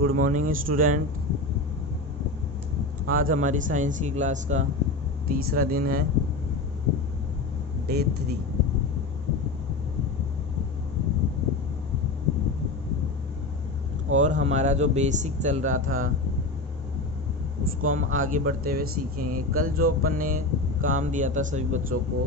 Good morning student. आज हमारी science की क्लास का तीसरा दिन है, डे 3। और हमारा जो बेसिक चल रहा था उसको हम आगे बढ़ते हुए सीखेंगे। कल जो अपन ने काम दिया था सभी बच्चों को,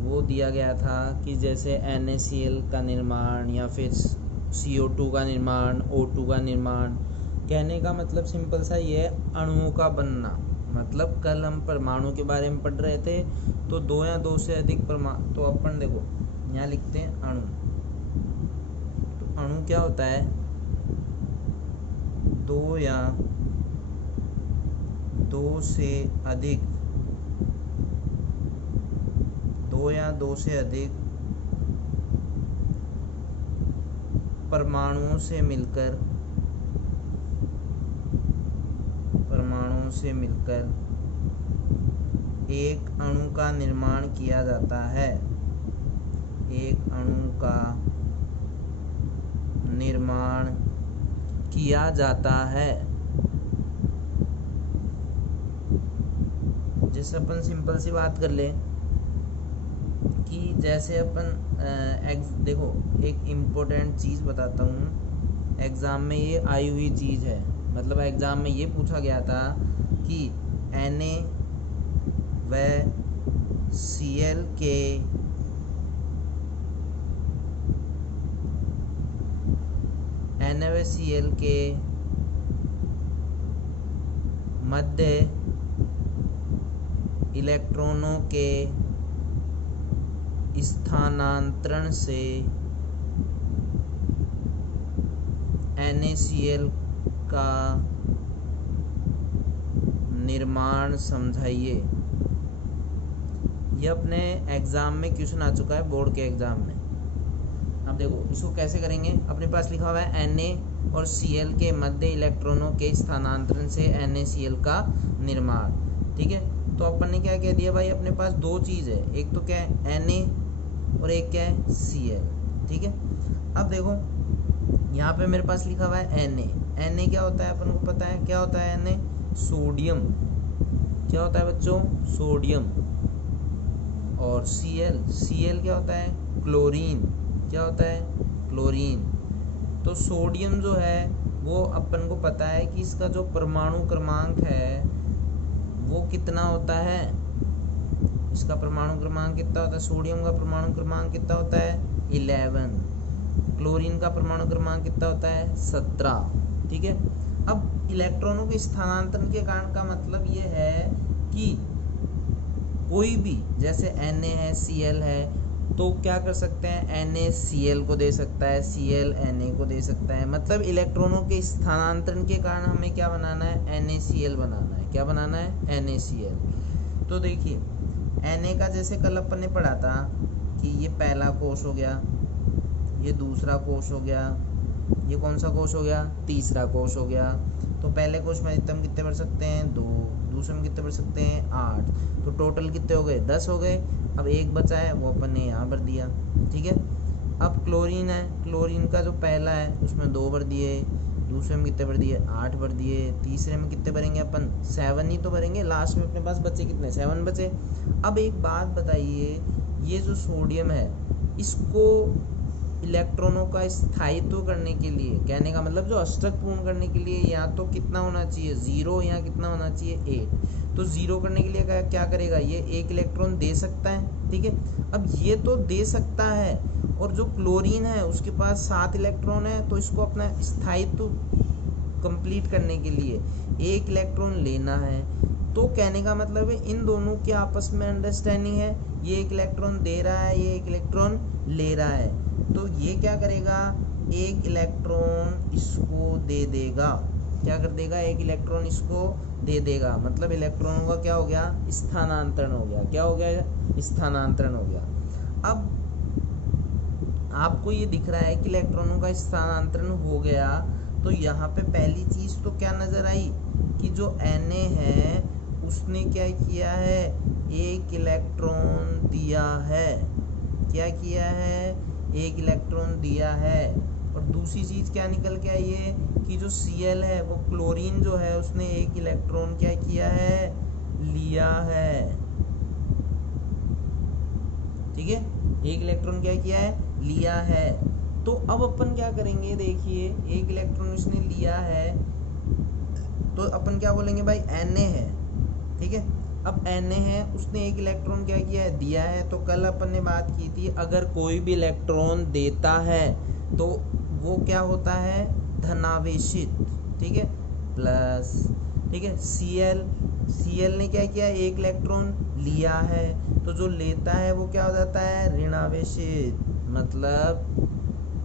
वो दिया गया था कि जैसे NaCl का निर्माण या फिर CO2 का निर्माण, O2 का निर्माण। कहने का मतलब सिंपल सा ये है, अणुओं का बनना। मतलब कल हम परमाणु के बारे में पढ़ रहे थे, तो दो या दो से अधिक परमाणु। तो अपन देखो यहाँ लिखते हैं अणु। तो अणु क्या होता है? दो या दो से अधिक परमाणुओं से मिलकर एक अणु का निर्माण किया जाता है। एक अणु का निर्माण किया जाता है। जैसे अपन सिंपल सी बात कर ले कि जैसे अपन देखो, एक इम्पोर्टेंट चीज़ बताता हूँ। एग्ज़ाम में ये आई हुई चीज़ है। मतलब एग्ज़ाम में ये पूछा गया था कि Na व Cl के मध्य इलेक्ट्रॉनों के स्थानांतरण से NaCl का निर्माण समझाइए। ये अपने एग्जाम में क्वेश्चन आ चुका है, बोर्ड के एग्जाम में। अब देखो इसको कैसे करेंगे। अपने पास लिखा हुआ है Na और Cl के मध्य इलेक्ट्रॉनों के स्थानांतरण से NaCl का निर्माण। ठीक है, तो अपन ने क्या कह दिया भाई, अपने पास दो चीज़ है, एक तो क्या है Na और एक क्या है Cl। ठीक है, अब देखो यहाँ पे मेरे पास लिखा हुआ है Na क्या होता है, अपन को पता है क्या होता है Na? सोडियम। क्या होता है बच्चों? सोडियम। और Cl क्या होता है? क्लोरीन। क्या होता है? क्लोरीन। तो सोडियम जो है वो अपन को पता है कि इसका जो परमाणु क्रमांक है वो कितना होता है। इसका परमाणु क्रमांक कितना होता है? सोडियम का परमाणु क्रमांक कितना होता है? 11। क्लोरीन का परमाणु क्रमांक कितना होता है? 17। ठीक है, अब इलेक्ट्रॉनों के स्थानांतरण के कारण का मतलब ये है कि कोई भी जैसे Na है, Cl है, तो क्या कर सकते हैं? Na Cl को दे सकता है, Cl Na को दे सकता है। मतलब इलेक्ट्रॉनों के स्थानांतरण के कारण हमें क्या बनाना है? NaCl बनाना है। क्या बनाना है? NaCl। तो देखिए Na का जैसे कल अपन ने पढ़ा था कि ये पहला कोश हो गया, ये दूसरा कोश हो गया, ये कौन सा कोश हो गया? तीसरा कोश हो गया। तो पहले कोश में अधिकतम कितने भर सकते हैं? 2। दूसरे में कितने भर सकते हैं? 8। तो टोटल कितने हो गए? 10 हो गए। अब एक बचा है, वो अपन ने यहाँ भर दिया। ठीक है, अब क्लोरीन है, क्लोरीन का जो पहला है उसमें 2 भर दिए, दूसरे में कितने भर दिए? 8 भर दिए, तीसरे में कितने भरेंगे अपन? 7 ही तो भरेंगे। लास्ट में अपने पास बचे कितने? 7 बचे। अब एक बात बताइए, ये जो सोडियम है इसको इलेक्ट्रॉनों का स्थायित्व करने के लिए, कहने का मतलब जो अष्टक पूर्ण करने के लिए, या तो कितना होना चाहिए? 0, या कितना होना चाहिए? 8। तो 0 करने के लिए क्या करेगा? ये 1 इलेक्ट्रॉन दे सकता है। ठीक है, अब ये तो दे सकता है, और जो क्लोरीन है उसके पास 7 इलेक्ट्रॉन है, तो इसको अपना स्थायित्व कंप्लीट करने के लिए 1 इलेक्ट्रॉन लेना है। तो कहने का मतलब है इन दोनों के आपस में अंडरस्टैंडिंग है, ये 1 इलेक्ट्रॉन दे रहा है, ये 1 इलेक्ट्रॉन ले रहा है। तो ये क्या करेगा? 1 इलेक्ट्रॉन इसको दे देगा। क्या कर देगा? 1 इलेक्ट्रॉन इसको दे देगा। मतलब इलेक्ट्रॉनों का क्या हो गया? स्थानांतरण हो गया। क्या हो गया? स्थानांतरण हो गया। अब आपको ये दिख रहा है कि इलेक्ट्रॉनों का स्थानांतरण हो गया, तो यहाँ पे पहली चीज़ तो क्या नज़र आई कि जो Na है उसने क्या किया है? 1 इलेक्ट्रॉन दिया है। क्या किया है? 1 इलेक्ट्रॉन दिया है। और और दूसरी चीज़ क्या निकल के आई है कि जो Cl है वो क्लोरीन जो है उसने एक इलेक्ट्रॉन क्या किया है, लिया है। ठीक है, एक इलेक्ट्रॉन क्या किया है, लिया है। तो अब अपन क्या करेंगे, देखिए एक इलेक्ट्रॉन उसने लिया है तो अपन क्या बोलेंगे भाई, Na है। ठीक है, अब Na है, उसने एक इलेक्ट्रॉन क्या किया है, दिया है। तो कल अपन ने बात की थी अगर कोई भी इलेक्ट्रॉन देता है तो वो क्या होता है, धनावेशित। ठीक है, प्लस। ठीक है, Cl ने क्या किया, एक इलेक्ट्रॉन लिया है तो जो लेता है वो क्या हो जाता है, ऋणावेशित। मतलब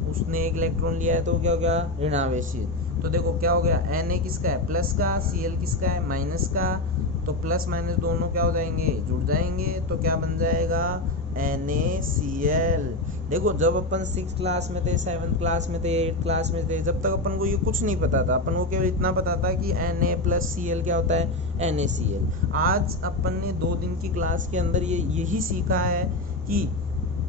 उसने एक इलेक्ट्रॉन लिया है तो क्या हो गया, ऋणावेशित। तो देखो क्या हो गया, Na किसका है, प्लस का, Cl किसका है, माइनस का। तो प्लस माइनस दोनों क्या हो जाएंगे, जुड़ जाएंगे। तो क्या बन जाएगा, NaCl। देखो जब अपन 6th क्लास में थे, 7th क्लास में थे, 8th क्लास में थे, जब तक अपन को ये कुछ नहीं पता था, अपन को केवल इतना पता था कि Na प्लस Cl क्या होता है, NaCl। आज अपन ने 2 दिन की क्लास के अंदर यही सीखा है कि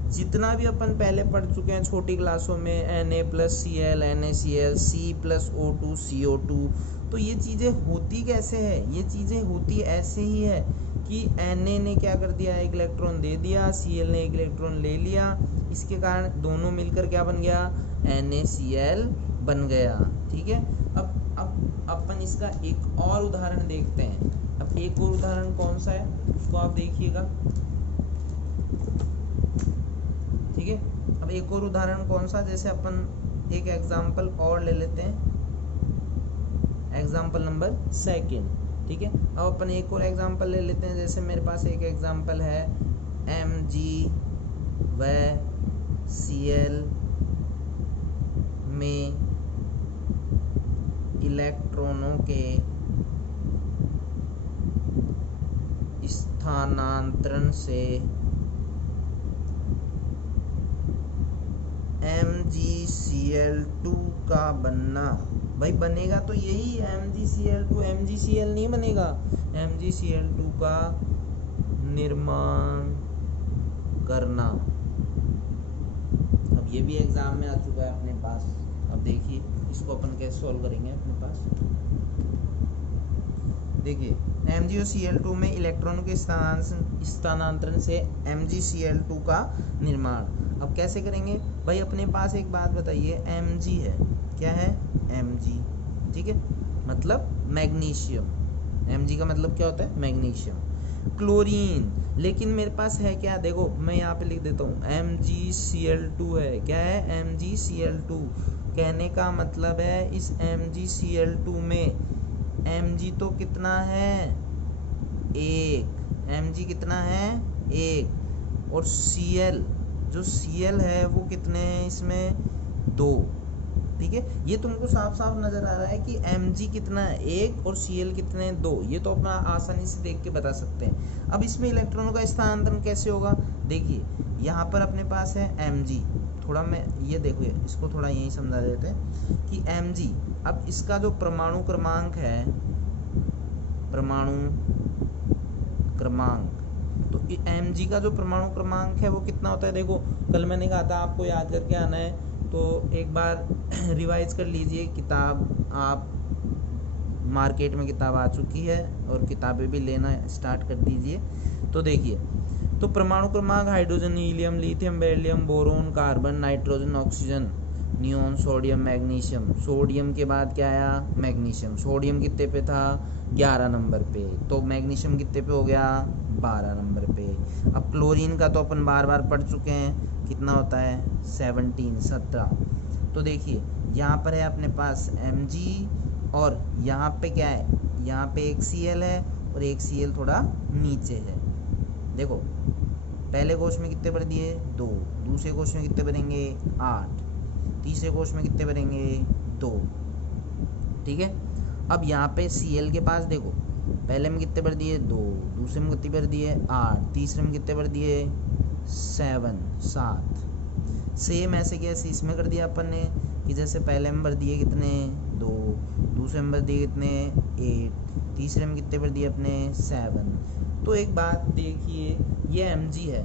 जितना भी अपन पहले पढ़ चुके हैं छोटी क्लासों में, Na plus Cl, NaCl, C plus O2, CO2, तो ये चीज़ें होती कैसे है, ये चीज़ें होती ऐसे ही है कि Na ने क्या कर दिया, एक इलेक्ट्रॉन दे दिया, Cl ने एक इलेक्ट्रॉन ले लिया, इसके कारण दोनों मिलकर क्या बन गया, NaCl बन गया। ठीक है, अब अपन इसका एक और उदाहरण देखते हैं। अब एक और उदाहरण कौन सा है उसको आप देखिएगा। ठीक है, अब एक और उदाहरण कौन सा, जैसे अपन एक एग्जाम्पल और ले लेते हैं, एग्जाम्पल नंबर 2। ठीक है, अब अपन एक और एग्जाम्पल ले लेते हैं। जैसे मेरे पास एक एग्जाम्पल है Mg व Cl में इलेक्ट्रॉनों के स्थानांतरण से MgCl2 का बनना। भाई बनेगा तो यही MgCl2, MgCl नहीं बनेगा, MgCl2 का निर्माण करना। अब ये भी एग्जाम में आ चुका है अपने पास। अब देखिए इसको अपन कैसे सॉल्व करेंगे अपने पास। देखिए Mg और Cl2 में इलेक्ट्रॉनों के स्थानांतरण से MgCl2 का निर्माण। अब कैसे करेंगे भाई, अपने पास एक बात बताइए, Mg है, क्या है, Mg। ठीक है, मतलब मैग्नीशियम। Mg का मतलब क्या होता है, मैग्नीशियम। क्लोरीन, लेकिन मेरे पास है क्या, देखो मैं यहाँ पे लिख देता हूँ, MgCl2 है, क्या है, MgCl2। कहने का मतलब है इस MgCl2 में Mg तो कितना है, 1, Mg कितना है, 1, और Cl, जो Cl है वो कितने हैं इसमें, 2। ठीक है, ये तुमको साफ साफ नजर आ रहा है कि Mg कितना है, 1, और Cl कितने हैं, 2। ये तो अपना आसानी से देख के बता सकते हैं। अब इसमें इलेक्ट्रॉनों का स्थानांतरण कैसे होगा, देखिए यहाँ पर अपने पास है Mg, थोड़ा मैं ये देखो इसको थोड़ा यही समझा देते हैं कि Mg, अब इसका जो परमाणु क्रमांक है, परमाणु क्रमांक, तो Mg का जो परमाणु क्रमांक है वो कितना होता है। देखो कल मैंने कहा था आपको याद करके आना है, तो एक बार रिवाइज कर लीजिए। किताब आप मार्केट में किताब आ चुकी है और किताबें भी लेना स्टार्ट कर दीजिए। तो देखिए, तो परमाणु क्रमांक hydrogen, helium, lithium, beryllium, boron, carbon, nitrogen, oxygen, neon, sodium, magnesium. Sodium के बाद क्या आया, मैग्नीशियम। सोडियम कितने पे था, 11 नंबर पे, तो मैग्नीशियम कितने पे हो गया, 12 नंबर पे। अब क्लोरीन का तो अपन बार बार पढ़ चुके हैं, कितना होता है, 17। तो देखिए यहाँ पर है अपने पास Mg, और यहाँ पे क्या है, यहाँ पे एक Cl है और एक Cl थोड़ा नीचे है। देखो पहले कोश में कितने भर दिए, 2, दूसरे कोश में कितने भरेंगे, 8, तीसरे कोश में कितने भरेंगे, 2। ठीक है, अब यहाँ पे Cl के पास देखो, पहले में कितने भर दिए, 2, दूसरे में कितने भर दिए, 8, तीसरे में कितने भर दिए, 7। सेम ऐसे कैसे इसमें कर दिया अपन ने कि जैसे पहले में भर दिए कितने, 2, दूसरे में भर दिए कितने, 8, तीसरे में कितने भर दिए अपने, 7। तो एक बात देखिए, ये Mg है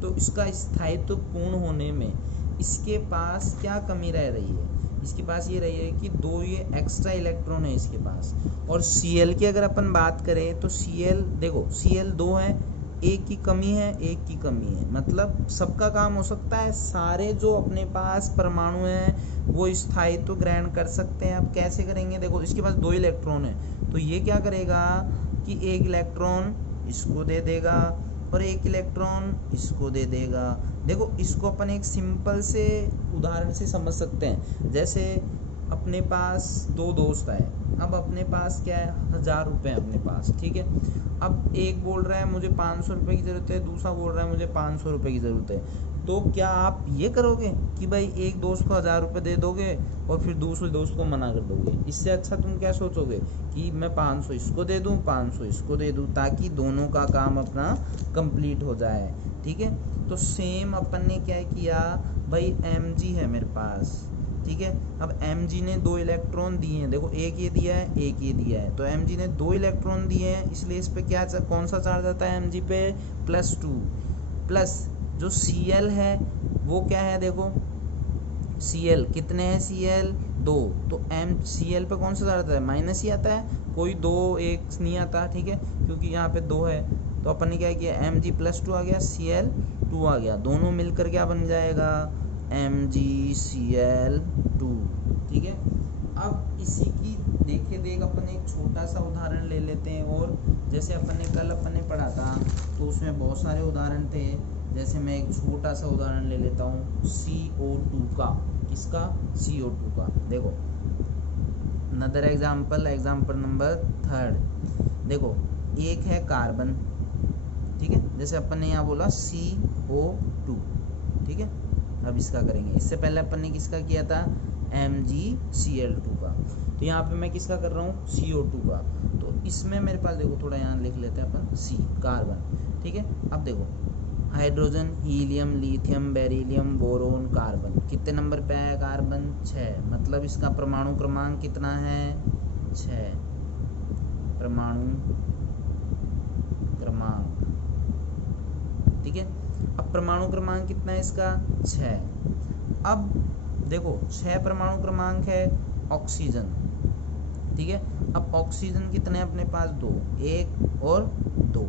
तो इसका स्थायित्व पूर्ण होने में इसके पास क्या कमी रह रही है, इसके पास ये रही है कि 2 ये एक्स्ट्रा इलेक्ट्रॉन है इसके पास। और Cl की अगर अपन बात करें तो Cl देखो Cl 2 है, एक की कमी है, एक की कमी है, मतलब सबका काम हो सकता है। सारे जो अपने पास परमाणु हैं वो स्थायित्व ग्रहण कर सकते हैं। अब कैसे करेंगे, देखो इसके पास 2 इलेक्ट्रॉन है तो ये क्या करेगा कि एक इलेक्ट्रॉन इसको दे देगा और एक इलेक्ट्रॉन इसको दे देगा। देखो इसको अपन एक सिंपल से उदाहरण से समझ सकते हैं। जैसे अपने पास 2 दोस्त है, अब अपने पास क्या है, 1000 रुपये अपने पास, ठीक है। अब एक बोल रहा है मुझे 500 रुपये की ज़रूरत है, दूसरा बोल रहा है मुझे 500 रुपये की ज़रूरत है। तो क्या आप ये करोगे कि भाई एक दोस्त को 1000 रुपये दे दोगे और फिर दूसरे दोस्त को मना कर दोगे? इससे अच्छा तुम क्या सोचोगे कि मैं 500 इसको दे दूँ, 500 इसको दे दूँ, ताकि दोनों का काम अपना कंप्लीट हो जाए, ठीक है। तो सेम अपन ने क्या किया भाई, Mg है मेरे पास, ठीक है। अब Mg ने 2 इलेक्ट्रॉन दिए हैं, देखो एक ये दिया है, एक ये दिया है, तो Mg ने 2 इलेक्ट्रॉन दिए हैं, इसलिए इस पे क्या कौन सा चार्ज आता है Mg पे, +2। प्लस जो Cl है वो क्या है, देखो Cl कितने हैं, Cl 2, तो Cl पे कौन सा चार्ज आता है, माइनस ही आता है, कोई 2 1 नहीं आता, ठीक है, क्योंकि यहाँ पे 2 है। तो अपन ने क्या किया, Mg +2 आ गया, Cl 2 आ गया, दोनों मिलकर क्या बन जाएगा, MgCl2, ठीक है। अब इसी की देख अपन एक छोटा सा उदाहरण ले लेते हैं। और जैसे अपन ने पढ़ा था तो उसमें बहुत सारे उदाहरण थे। जैसे मैं एक छोटा सा उदाहरण ले लेता हूँ CO2 का। किसका, CO2 का। देखो अनदर एग्जाम्पल नंबर 3। देखो एक है कार्बन, ठीक है, जैसे अपन ने यहाँ बोला CO2, ठीक है। अब इसका करेंगे, इससे पहले अपन ने किसका किया था, MgCl2 का। तो यहाँ पे मैं किसका कर रहा हूँ, CO2 का। तो इसमें मेरे पास देखो थोड़ा यहाँ लिख लेते हैं अपन, C कार्बन, ठीक है। अब देखो hydrogen, helium, lithium, beryllium, boron, carbon, कितने नंबर पे आया कार्बन, 6, मतलब इसका परमाणु क्रमांक कितना है, 6 परमाणु क्रमांक, ठीक है। अब परमाणु क्रमांक कितना है इसका, 6। अब देखो 6 परमाणु क्रमांक है ऑक्सीजन, ठीक है। अब ऑक्सीजन कितने हैं अपने पास, 2, 1 और 2,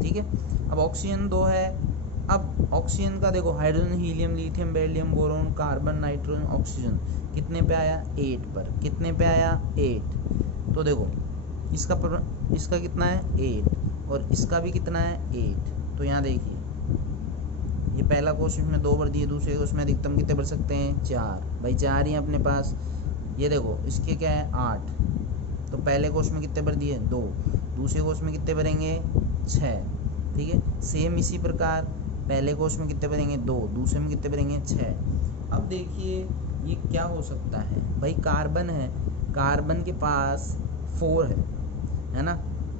ठीक है। अब ऑक्सीजन 2 है। अब ऑक्सीजन का देखो hydrogen, helium, lithium, beryllium, boron, carbon, nitrogen, oxygen कितने पे आया, 8 पर, कितने पे आया, 8। तो देखो इसका कितना है, 8, और इसका भी कितना है, 8। तो यहाँ देखिए ये पहला क्वेश्चन में 2 भर दिए, दूसरे क्वेश्चन में अधिकतम कितने भर सकते हैं, 4, भाई 4 ही अपने पास। ये देखो इसके क्या है, 8, तो पहले क्वेश्चन में कितने भर दिए, 2, दूसरे क्वेश्चन में कितने भरेंगे, 6, ठीक है। सेम इसी प्रकार पहले क्वेश्चन में कितने भरेंगे, 2, दूसरे में कितने भरेंगे, 6। अब देखिए ये क्या हो सकता है भाई, कार्बन है, कार्बन के पास 4 है ना,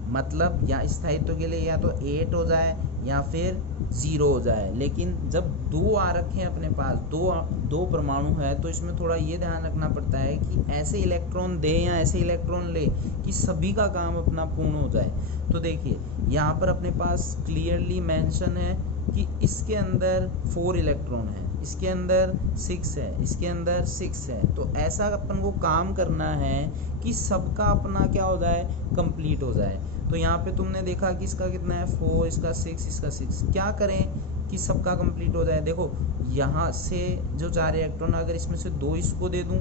मतलब या स्थायित्व के लिए या तो 8 हो जाए या फिर 0 हो जाए। लेकिन जब 2 आ रखे हैं अपने पास, दो परमाणु है, तो इसमें थोड़ा ये ध्यान रखना पड़ता है कि ऐसे इलेक्ट्रॉन दे या ऐसे इलेक्ट्रॉन ले कि सभी का काम अपना पूर्ण हो जाए। तो देखिए यहाँ पर अपने पास क्लियरली मेंशन है कि इसके अंदर 4 इलेक्ट्रॉन है, इसके अंदर 6 है, इसके अंदर 6 है। तो ऐसा अपन को काम करना है कि सबका अपना क्या हो जाए, कंप्लीट हो जाए। तो यहाँ पे तुमने देखा कि इसका कितना है, 4, इसका 6, इसका 6। क्या करें कि सबका कंप्लीट हो जाए। देखो यहाँ से जो 4 इलेक्ट्रॉन, अगर इसमें से 2 इसको दे दूँ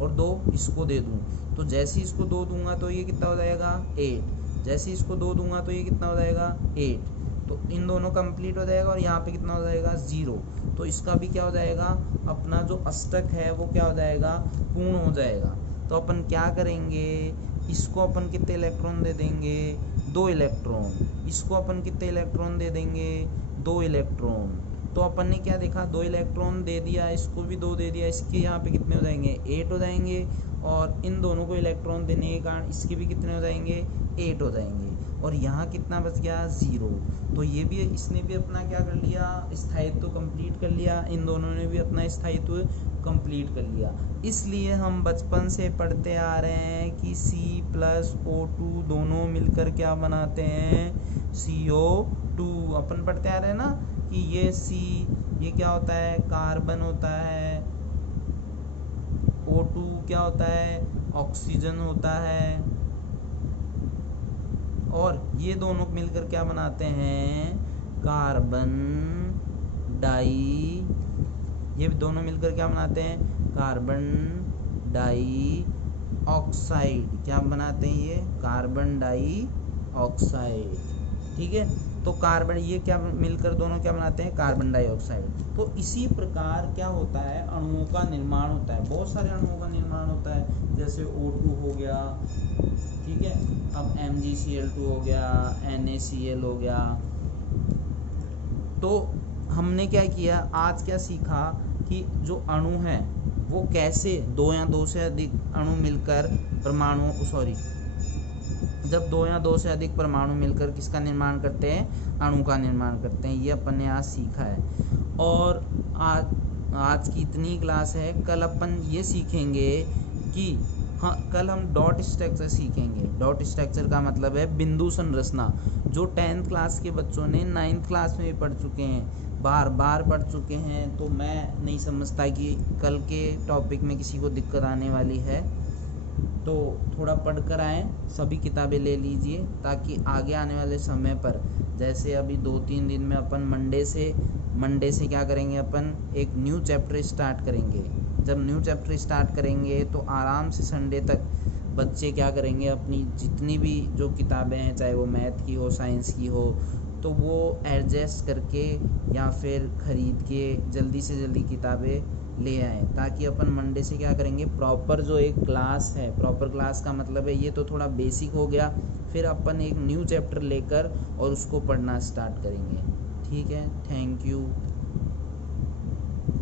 और 2 इसको दे दूँ, तो जैसे ही इसको 2 दूंगा तो ये कितना हो जाएगा, 8। जैसे ही इसको 2 दूंगा तो ये कितना हो जाएगा, 8। तो इन दोनों कंप्लीट हो जाएगा और यहाँ पे कितना हो जाएगा, 0। तो इसका भी क्या हो जाएगा, अपना जो अष्टक है वो क्या हो जाएगा, पूर्ण हो जाएगा। तो अपन क्या करेंगे, इसको अपन कितने इलेक्ट्रॉन दे देंगे, 2 इलेक्ट्रॉन। इसको अपन कितने इलेक्ट्रॉन दे देंगे, 2 इलेक्ट्रॉन। तो अपन ने क्या देखा, 2 इलेक्ट्रॉन दे दिया, इसको भी 2 दे दिया, इसके यहाँ पे कितने हो जाएंगे, 8 हो जाएंगे। और इन दोनों को इलेक्ट्रॉन देने के कारण इसके भी कितने हो जाएंगे, 8 हो जाएंगे। और यहाँ कितना बच गया, 0। तो ये भी, इसने भी अपना क्या कर लिया, स्थायित्व कंप्लीट कर लिया, इन दोनों ने भी अपना स्थायित्व कंप्लीट कर लिया। इसलिए हम बचपन से पढ़ते आ रहे हैं कि C+O2 दोनों मिलकर क्या बनाते हैं, CO2। अपन पढ़ते आ रहे हैं ना कि ये C, ये क्या होता है, कार्बन होता है, O2 O2 क्या होता है, ऑक्सीजन होता है, और ये दोनों मिलकर क्या बनाते हैं, कार्बन डाई, ये दोनों मिलकर क्या बनाते हैं, कार्बन डाई ऑक्साइड। क्या बनाते हैं ये, कार्बन डाई ऑक्साइड। ठीक है, तो कार्बन, ये क्या मिलकर दोनों क्या बनाते हैं, कार्बन डाइऑक्साइड। तो इसी प्रकार क्या होता है, अणुओं का निर्माण होता है, बहुत सारे अणुओं का निर्माण होता है, जैसे O2 हो गया, ठीक है, अब MgCl2 हो गया, NaCl हो गया। तो हमने क्या किया, आज क्या सीखा कि जो अणु है वो कैसे दो या दो से अधिक अणु मिलकर परमाणु, जब दो या दो से अधिक परमाणु मिलकर किसका निर्माण करते हैं, अणु का निर्माण करते हैं, ये अपन ने आज सीखा है। और आज की इतनी क्लास है, कल अपन ये सीखेंगे कि हाँ, कल हम डॉट स्ट्रक्चर सीखेंगे। डॉट स्ट्रक्चर का मतलब है बिंदु संरचना, जो 10th क्लास के बच्चों ने 9th क्लास में भी पढ़ चुके हैं, बार बार पढ़ चुके हैं। तो मैं नहीं समझता कि कल के टॉपिक में किसी को दिक्कत आने वाली है, तो थोड़ा पढ़ कर आएँ, सभी किताबें ले लीजिए, ताकि आगे आने वाले समय पर, जैसे अभी 2-3 दिन में अपन मंडे से क्या करेंगे, अपन एक न्यू चैप्टर स्टार्ट करेंगे। जब न्यू चैप्टर स्टार्ट करेंगे तो आराम से संडे तक बच्चे क्या करेंगे, अपनी जितनी भी जो किताबें हैं, चाहे वो मैथ की हो, साइंस की हो, तो वो एडजस्ट करके या फिर ख़रीद के जल्दी से जल्दी किताबें ले आएँ, ताकि अपन मंडे से क्या करेंगे, प्रॉपर जो एक क्लास है, प्रॉपर क्लास का मतलब है ये तो थोड़ा बेसिक हो गया, फिर अपन एक न्यू चैप्टर लेकर और उसको पढ़ना स्टार्ट करेंगे। ठीक है, थैंक यू।